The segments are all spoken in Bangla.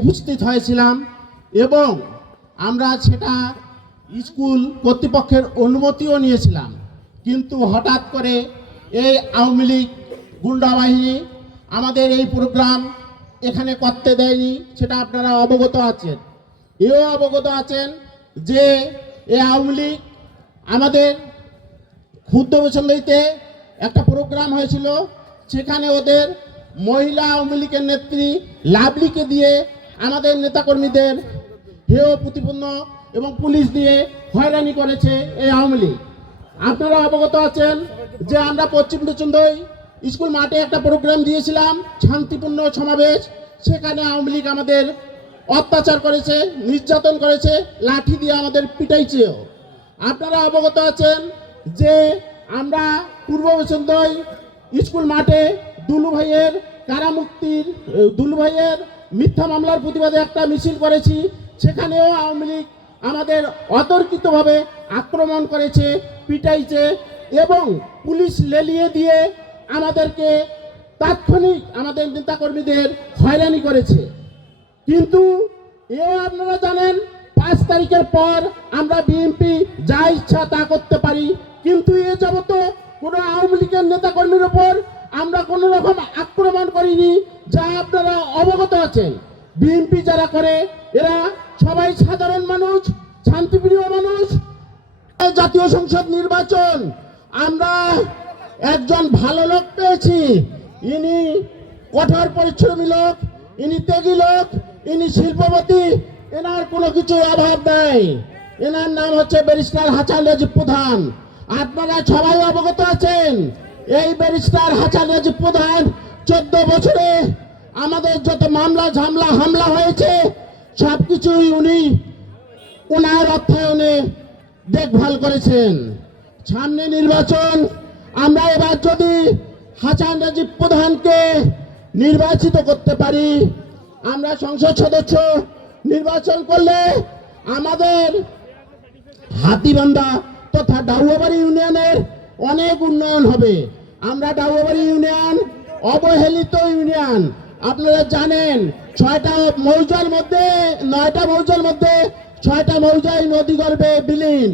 উপস্থিত হয়েছিলাম এবং আমরা সেটা স্কুল কর্তৃপক্ষের অনুমতিও নিয়েছিলাম, কিন্তু হঠাৎ করে এই আওয়ামী লীগ গুন্ডা বাহিনী আমাদের এই প্রোগ্রাম এখানে করতে দেয়নি, সেটা আপনারা অবগত আছেন। এও অবগত আছেন যে এই আওয়ামী লীগ আমাদের ক্ষুদ্র বেসরকারিতে একটা প্রোগ্রাম হয়েছিল, সেখানে ওদের মহিলা আওয়ামী লীগের নেত্রী লাভলিকে দিয়ে আমাদের নেতাকর্মীদের হেয় প্রতিপন্ন এবং পুলিশ দিয়ে হয়রানি করেছে এই আওয়ামী লীগ। আপনারা অবগত আছেন যে আমরা পশ্চিম চন্দই স্কুল মাঠে একটা প্রোগ্রাম দিয়েছিলাম, শান্তিপূর্ণ সমাবেশ, সেখানে আওয়ামী লীগ আমাদের অত্যাচার করেছে, নির্যাতন করেছে, লাঠি দিয়ে আমাদের পিটাইছেও। আপনারা অবগত আছেন যে আমরা পূর্ব চন্দই স্কুল মাঠে দুলু ভাইয়ের কারামুক্তির দুলু ভাইয়ের মিথ্যা মামলার প্রতিবাদে একটা মিছিল করেছি, সেখানেও আওয়ামী লীগ আমাদের অতর্কিতভাবে আক্রমণ করেছে, পিটাইছে এবং পুলিশ লেলিয়ে দিয়ে আমাদেরকে তাৎক্ষণিক আমাদের নেতাকর্মীদের হয়রানি করেছে। কিন্তু এও আপনারা জানেন 5 তারিখের পর আমরা বিএনপি যা ইচ্ছা তা করতে পারি, কিন্তু এ যাবত কোনো আওয়ামী লীগের নেতাকর্মীর উপর আমরা কোনো রকম আক্রমণ করিনি, যা আপনারা অবগত আছেন। বিএনপি যারা করে এরা সবাই সাধারণ মানুষ, শান্তিপ্রিয় মানুষ। জাতীয় সংসদ নির্বাচন আমরা একজন ভালো লোক পেয়েছি, ইনি কঠোর পরিশ্রমী লোক, ইনি ত্যাগী লোক, ইনি শিল্পপতি, এনার কোনো কিছু অভাব নাই। এনার নাম হচ্ছে ব্যারিস্টার হাসান রাজীব প্রধান। আপনারা সবাই অবগত আছেন এই ব্যারিস্টার হাসান রাজীব প্রধান 14 বছরে আমাদের যত মামলা ঝামলা হামলা হয়েছে সবকিছুই উনি ওনার অর্থায়নে দেখভাল করেছেন। সামনে নির্বাচন, আমরা এবার যদি হাসান রাজীব প্রধানকে নির্বাচিত করতে পারি, আমরা সংসদ সদস্য নির্বাচন করলে আমাদের হাতিবান্ধা তথা ডাউয়াবাড়ি ইউনিয়নের অনেক উন্নয়ন হবে। আমরা ডাউয়াবাড়ি ইউনিয়ন অবহেলিত ইউনিয়ন, আপনারা জানেন 6টা মৌজার মধ্যে 9টা মৌজার মধ্যে 6টা মৌজায় নদীগর্ভে বিলীন।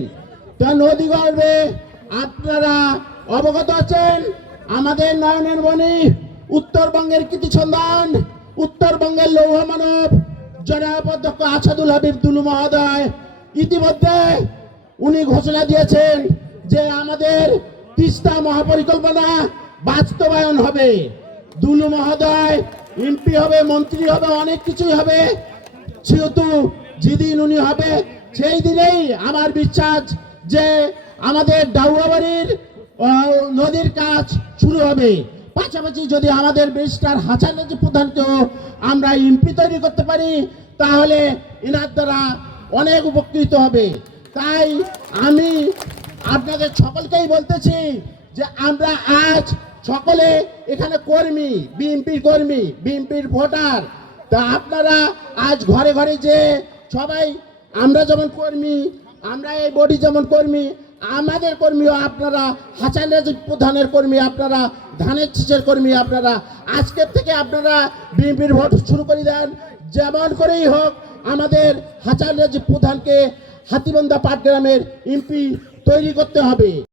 তা নদীগর্ভে আপনারা অবগত আছেন আমাদের নয়নের মণি, উত্তরবঙ্গের কৃতি সন্ধান, উত্তরবঙ্গের লৌহ মানব জনাব অধ্যক্ষ আসাদুল হাবিব দুলু মহোদয় ইতিমধ্যে উনি ঘোষণা দিয়েছেন যে আমাদের তিস্তা মহাপরিকল্পনা বাস্তবায়ন হবে। দুলু মহোদয় এমপি হবে, মন্ত্রী হবে, অনেক কিছুই হবে। সেহেতু যেদিন উনি হবে সেই দিনেই আমার বিশ্বাস যে আমাদের ডাউয়াবাড়ির নদীর কাজ শুরু হবে। পাশাপাশি যদি আমাদের ব্যারিস্টার হাসান রাজীব প্রধানকেও আমরা এমপি তৈরি করতে পারি, তাহলে এনার দ্বারা অনেক উপকৃত হবে। তাই আমি আপনাদের সকলকেই বলতেছি যে আমরা আজ সকলে এখানে কর্মী, বিএনপির কর্মী, বিএনপির ভোটার। তা আপনারা আজ ঘরে ঘরে যে সবাই আমরা যেমন কর্মী, আমরা এই বডি যেমন কর্মী, আমাদের কর্মীও আপনারা, হাসান রাজীব প্রধানের কর্মী আপনারা, ধানের শীষের কর্মী আপনারা, আজকের থেকে আপনারা বিএনপির ভোট শুরু করে দেন। যেমন করেই হোক আমাদের হাসান রাজীব প্রধানকে হাতিবান্ধা পাটগ্রামের এমপি তৈরি করতে হবে।